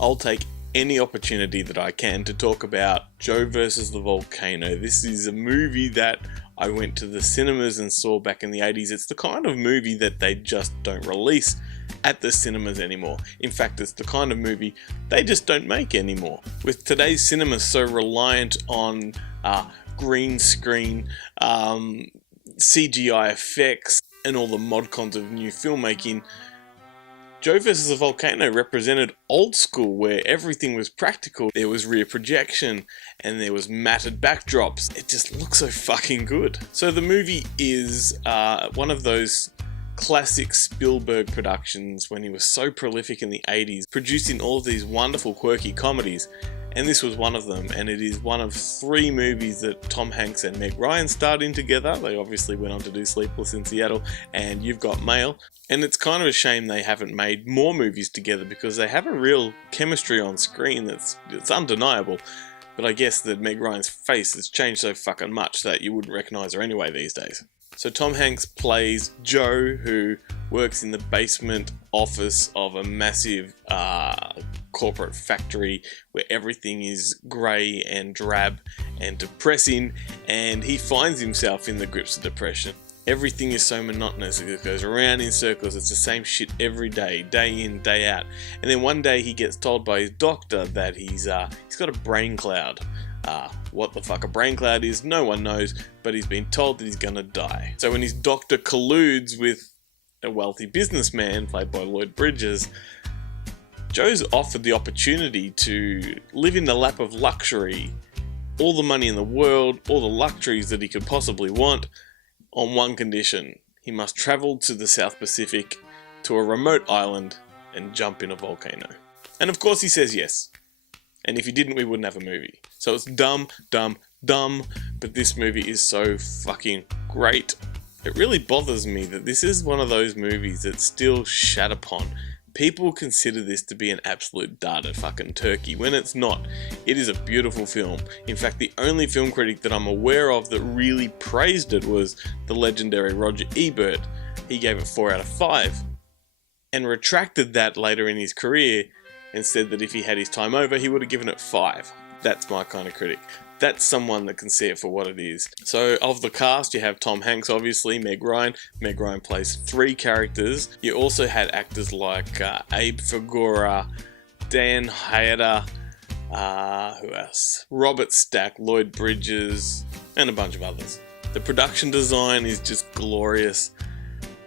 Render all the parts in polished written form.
I'll take any opportunity that I can to talk about Joe versus the Volcano. This is a movie that I went to the cinemas and saw back in the 80s. It's the kind of movie that they just don't release at the cinemas anymore. In fact, it's the kind of movie they just don't make anymore. With today's cinema so reliant on green screen, CGI effects, and all the mod cons of new filmmaking, Joe vs. the Volcano represented old school, where everything was practical. There was rear projection and there was matted backdrops. It just looks so fucking good. So the movie is one of those classic Spielberg productions when he was so prolific in the 80s, producing all of these wonderful quirky comedies. And this was one of them, and it is one of 3 movies that Tom Hanks and Meg Ryan starred in together. They obviously went on to do Sleepless in Seattle and You've Got Mail. And it's kind of a shame they haven't made more movies together, because they have a real chemistry on screen it's undeniable. But I guess that Meg Ryan's face has changed so fucking much that you wouldn't recognise her anyway these days. So Tom Hanks plays Joe, who works in the basement office of a massive corporate factory where everything is grey and drab and depressing, and he finds himself in the grips of depression. Everything is so monotonous, it goes around in circles, it's the same shit every day, day in, day out. And then one day he gets told by his doctor that he's got a brain cloud. What the fuck a brain cloud is, no one knows, but he's been told that he's gonna die. So when his doctor colludes with a wealthy businessman, played by Lloyd Bridges, Joe's offered the opportunity to live in the lap of luxury, all the money in the world, all the luxuries that he could possibly want, on one condition: he must travel to the South Pacific, to a remote island, and jump in a volcano. And of course he says yes. And if he didn't, we wouldn't have a movie. So it's dumb, dumb, dumb, but this movie is so fucking great. It really bothers me that this is one of those movies that's still shat upon. People consider this to be an absolute dud at fucking turkey, when it's not. It is a beautiful film. In fact, the only film critic that I'm aware of that really praised it was the legendary Roger Ebert. He gave it 4 out of 5, and retracted that later in his career and said that if he had his time over, he would have given it 5. That's my kind of critic. That's someone that can see it for what it is. So of the cast, you have Tom Hanks, obviously, Meg Ryan. Meg Ryan plays 3 characters. You also had actors like Abe Figura, Dan Hayter, who else? Robert Stack, Lloyd Bridges, and a bunch of others. The production design is just glorious.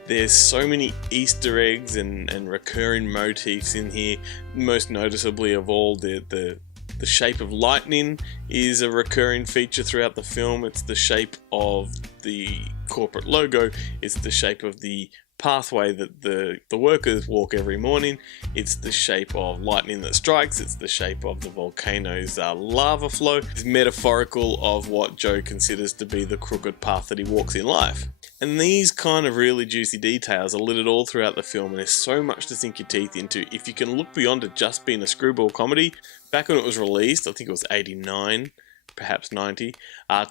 There's so many Easter eggs and recurring motifs in here. Most noticeably of all, the shape of lightning is a recurring feature throughout the film. It's the shape of the corporate logo. It's the shape of the pathway that the workers walk every morning. It's the shape of lightning that strikes. It's the shape of the volcano's lava flow. It's metaphorical of what Joe considers to be the crooked path that he walks in life. And these kind of really juicy details are littered all throughout the film, and there's so much to sink your teeth into. If you can look beyond it just being a screwball comedy, back when it was released, I think it was 89, perhaps 90,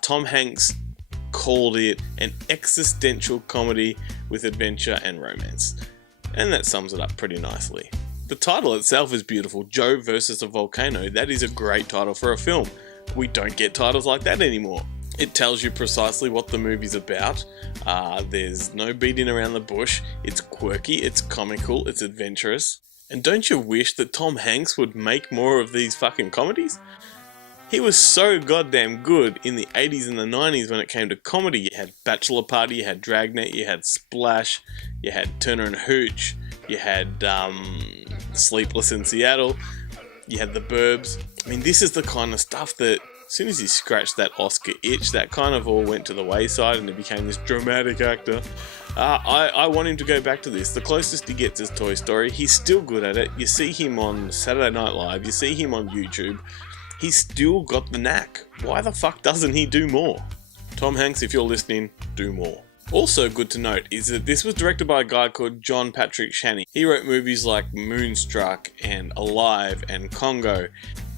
Tom Hanks called it an existential comedy with adventure and romance. And that sums it up pretty nicely. The title itself is beautiful, Joe versus the Volcano. That is a great title for a film. We don't get titles like that anymore. It tells you precisely what the movie's about. There's no beating around the bush. It's quirky, it's comical, it's adventurous. And don't you wish that Tom Hanks would make more of these fucking comedies? He was so goddamn good in the 80s and the 90s when it came to comedy. You had Bachelor Party, you had Dragnet, you had Splash, you had Turner and Hooch, you had Sleepless in Seattle, you had The Burbs. I mean, this is the kind of stuff that, as soon as he scratched that Oscar itch, that kind of all went to the wayside and he became this dramatic actor. I want him to go back to this. The closest he gets is Toy Story. He's still good at it. You see him on Saturday Night Live. You see him on YouTube. He's still got the knack. Why the fuck doesn't he do more? Tom Hanks, if you're listening, do more. Also good to note is that this was directed by a guy called John Patrick Shaney. He wrote movies like Moonstruck and Alive and Congo,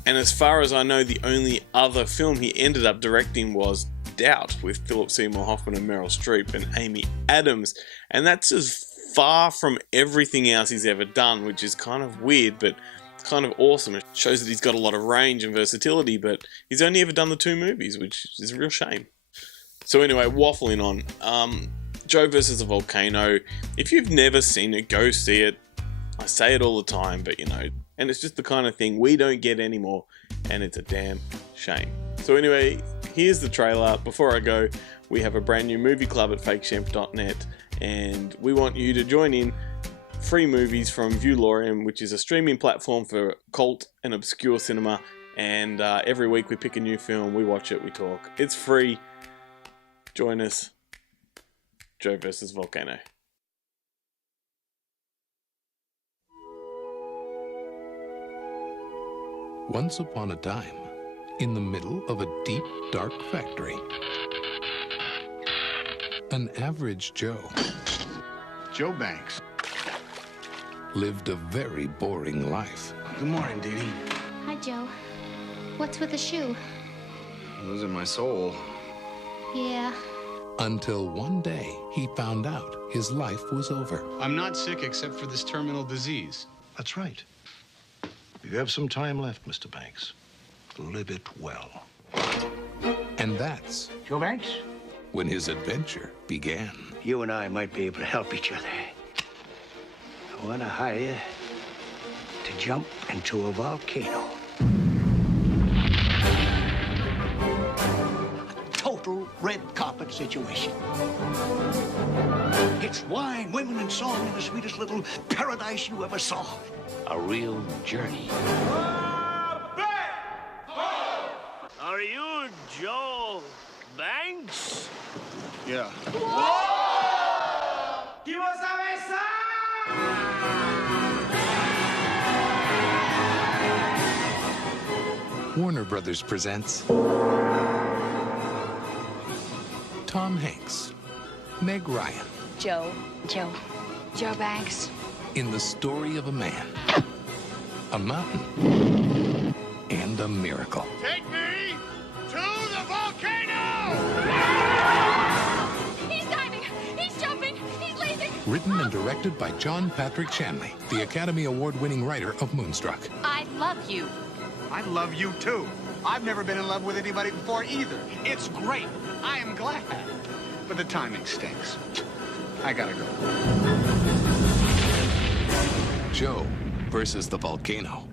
and as far as I know the only other film he ended up directing was Doubt with Philip Seymour Hoffman and Meryl Streep and Amy Adams, and that's as far from everything else he's ever done, which is kind of weird but kind of awesome. It shows that he's got a lot of range and versatility, but he's only ever done the 2 movies, which is a real shame. So anyway, waffling on, Joe versus the Volcano. If you've never seen it, go see it. I say it all the time, but you know, and it's just the kind of thing we don't get anymore, and it's a damn shame. So anyway, here's the trailer. Before I go, we have a brand new movie club at fakeshemp.net, and we want you to join in. Free movies from Viewlorium, which is a streaming platform for cult and obscure cinema, and every week we pick a new film, we watch it, we talk. It's free. Join us. Joe versus Volcano. Once upon a time, in the middle of a deep, dark factory, an average Joe Banks lived a very boring life. Good morning, Dee Dee. Hi, Joe. What's with the shoe? Losing my soul. Yeah. Until one day, he found out his life was over. I'm not sick except for this terminal disease. That's right. You have some time left, Mr. Banks. Live it well. And that's Joe Banks, when his adventure began. you and I might be able to help each other. I want to hire you to jump into a volcano. A total red carpet situation. It's wine, women, and song in the sweetest little paradise you ever saw. A real journey. Are you Joe Banks? Yeah. Warner Brothers presents Tom Hanks, Meg Ryan, Joe. Joe Banks. in the story of a man, a mountain, and a miracle. Take me to the volcano! He's diving! He's jumping! He's leaping! Written and directed by John Patrick Shanley, the Academy Award-winning writer of Moonstruck. I love you. I love you too. I've never been in love with anybody before either. It's great. I am glad. But the timing stinks. I gotta go. Joe versus the volcano.